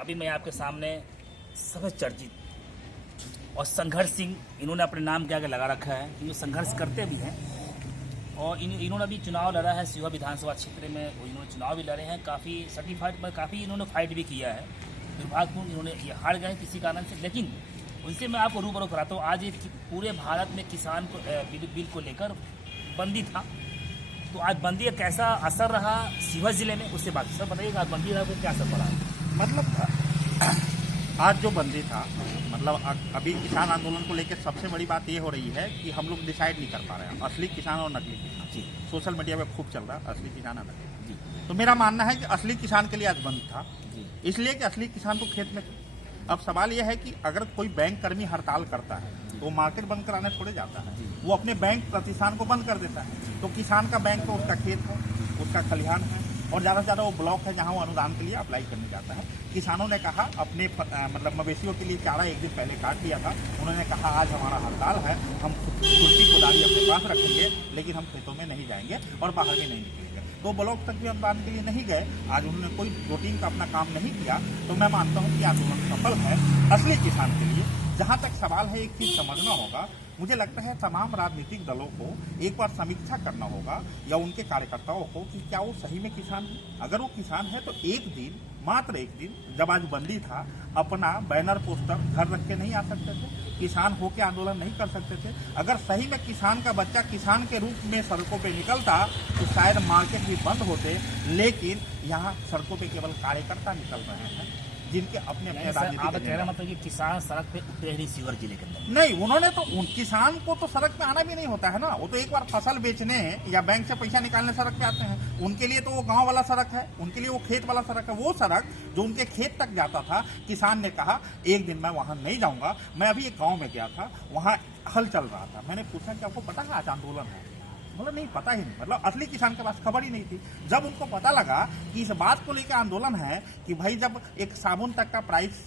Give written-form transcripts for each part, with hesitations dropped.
अभी मैं आपके सामने सबसे चर्चित और संघर्ष सिंह, इन्होंने अपने नाम के आगे लगा रखा है, इन्होंने संघर्ष करते भी हैं और इन्होंने अभी चुनाव लड़ा है सीहोर विधानसभा क्षेत्र में। इन्होंने चुनाव भी लड़े हैं, काफ़ी सर्टिफाइड में काफ़ी इन्होंने फाइट भी किया है। दुर्भाग्यपूर्ण इन्होंने ये हार गए किसी कारण से, लेकिन उनसे मैं आपको रूबरू कराता हूँ। आज एक पूरे भारत में किसान को बिल को लेकर बंदी था, तो आज बंदी का कैसा असर रहा सीहोर जिले में, उससे बात सर बताइएगा। आज बंदी रहा तो क्या असर पड़ा? मतलब आज जो बंदी था, मतलब अभी किसान आंदोलन को लेकर सबसे बड़ी बात ये हो रही है कि हम लोग डिसाइड नहीं कर पा रहे हैं असली किसान और नकली किसान। जी, सोशल मीडिया पे खूब चल रहा है असली किसान और नकली। जी, तो मेरा मानना है कि असली किसान के लिए आज बंद था, इसलिए कि असली किसान तो खेत में। अब सवाल यह है कि अगर कोई बैंक कर्मी हड़ताल करता है तो वो मार्केट बंद कराने छोड़े जाता है, वो अपने बैंक प्रतिष्ठान को बंद कर देता है। तो किसान का बैंक तो उसका खेत है, उसका खलिहान है, और ज़्यादा से ज़्यादा वो ब्लॉक है जहाँ वो अनुदान के लिए अप्लाई करने जाता है। किसानों ने कहा अपने मतलब मवेशियों के लिए चारा एक दिन पहले काट दिया था। उन्होंने कहा आज हमारा हड़ताल है, हम खुरपी कोदारी अपने पास रखेंगे, लेकिन हम खेतों में नहीं जाएंगे और बाहर भी नहीं निकलेंगे। तो ब्लॉक तक भी अनुदान के लिए नहीं गए। आज उन्होंने कोई रूटीन का अपना काम नहीं किया। तो मैं मानता हूँ कि आंदोलन सफल है असली किसान के लिए। जहाँ तक सवाल है, एक चीज़ समझना होगा, मुझे लगता है तमाम राजनीतिक दलों को एक बार समीक्षा करना होगा या उनके कार्यकर्ताओं को कि क्या वो सही में किसान है। अगर वो किसान है तो एक दिन, मात्र एक दिन, जब आज बंदी था, अपना बैनर पोस्टर घर रख के नहीं आ सकते थे? किसान होके आंदोलन नहीं कर सकते थे? अगर सही में किसान का बच्चा किसान के रूप में सड़कों पे निकलता तो शायद मार्केट भी बंद होते। लेकिन यहाँ सड़कों पे केवल कार्यकर्ता निकल रहे हैं जिनके अपने अपने आप कह रहे मतलब कि किसान सड़क पे उतरे ही सीहोर जिले के अंदर नहीं। उन्होंने तो उन किसान को तो सड़क पे आना भी नहीं होता है ना। वो तो एक बार फसल बेचने या बैंक से पैसा निकालने सड़क पे आते हैं। उनके लिए तो वो गांव वाला सड़क है, उनके लिए वो खेत वाला सड़क है। वो सड़क जो उनके खेत तक जाता था, किसान ने कहा एक दिन मैं वहां नहीं जाऊंगा। मैं अभी एक गाँव में गया था, वहां हल चल रहा था। मैंने पूछा कि आपको पता है आज आंदोलन है? मतलब नहीं, पता ही नहीं। मतलब असली किसान के पास खबर ही नहीं थी। जब उनको पता लगा कि इस बात को लेकर आंदोलन है कि भाई जब एक साबुन तक का प्राइस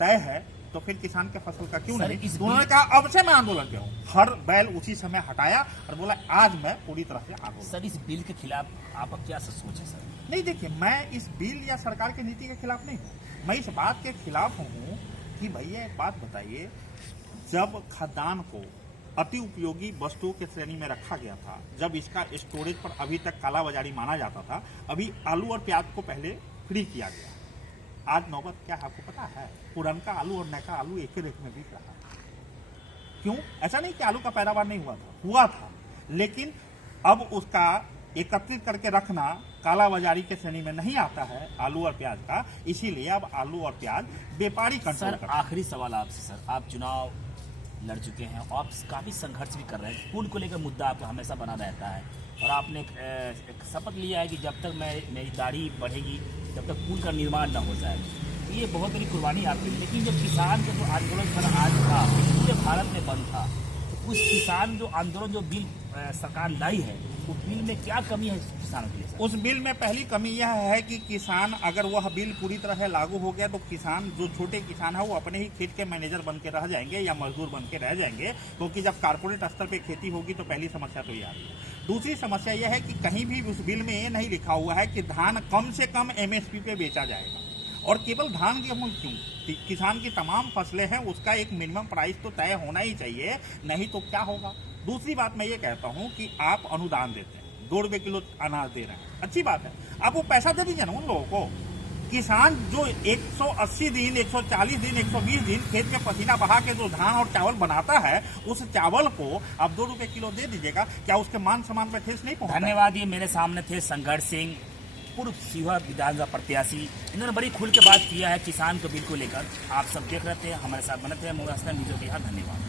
तय है तो फिर किसान के फसल का क्यों नहीं? तो उन्होंने कहा अब से मैं आंदोलन पे हूँ। हर बैल उसी समय हटाया और बोला आज मैं पूरी तरह से आंदोलन। सर, इस बिल के खिलाफ आपका क्या सोच है सर? नहीं, देखिए, मैं इस बिल या सरकार की नीति के खिलाफ नहीं हूँ। मैं इस बात के खिलाफ हूँ कि भैया एक बात बताइए, जब खाद्यान्न को अति उपयोगी वस्तुओं के श्रेणी में रखा गया था, जब इसका स्टोरेज पर अभी तक कालाबाजारी माना जाता था, अभी आलू और प्याज को पहले फ्री किया गया। आज नौबत क्या है आपको पता है? पुरनका आलू और नया आलू एक ही रेट में बिक रहा है। क्यों? ऐसा नहीं कि आलू का पैदावार नहीं हुआ था, लेकिन अब उसका एकत्रित करके रखना कालाबाजारी के श्रेणी में नहीं आता है आलू और प्याज का। इसीलिए अब आलू और प्याज व्यापारी कंट्रोल करते हैं। आखिरी सवाल आपसे सर, आप चुनाव लड़ चुके हैं और आप काफ़ी संघर्ष भी कर रहे हैं। पुल को लेकर मुद्दा आपका हमेशा बना रहता है और आपने एक शपथ लिया है कि जब तक मेरी दाढ़ी बढ़ेगी तब तक पुल का निर्माण न हो जाए। तो ये बहुत बड़ी कुर्बानी आपकी। लेकिन जब किसान का जो आंदोलन था आज था, पूरे भारत में बंद था, तो उस किसान जो आंदोलन जो बिल सरकार लाई है, उस बिल में क्या कमी है किसानों के लिए? उस बिल में पहली कमी यह है कि किसान, अगर वह बिल पूरी तरह लागू हो गया तो किसान, जो छोटे किसान है, वो अपने ही खेत के मैनेजर बन के रह जाएंगे या मजदूर बन के रह जाएंगे। क्योंकि जब कारपोरेट स्तर पे खेती होगी तो पहली समस्या तो ये आ रही है। दूसरी समस्या यह है कि कहीं भी उस बिल में ये नहीं लिखा हुआ है कि धान कम से कम MSP पे बेचा जाएगा। और केवल धान गेहूं क्यों, किसान की तमाम फसलें हैं, उसका एक मिनिमम प्राइस तो तय होना ही चाहिए, नहीं तो क्या होगा। दूसरी बात मैं ये कहता हूं कि आप अनुदान देते हैं, 2 रुपये किलो अनाज दे रहे हैं, अच्छी बात है, आप वो पैसा दे दीजिए ना उन लोगों को। किसान जो 180 दिन, 140 दिन, 120 दिन खेत में पसीना बहा के जो धान और चावल बनाता है, उस चावल को आप 2 रुपये किलो दे दीजिएगा। क्या उसके मान सम्मान पर ठेस नहीं पहुंचता? धन्यवाद। ये मेरे सामने थे संघर्ष सिंह, पूर्व सीहोर विधानसभा प्रत्याशी। इन्होंने बड़ी खुल के बात किया है किसान को बिल को लेकर। आप सब देख रहे थे, हमारे साथ बने थे। धन्यवाद।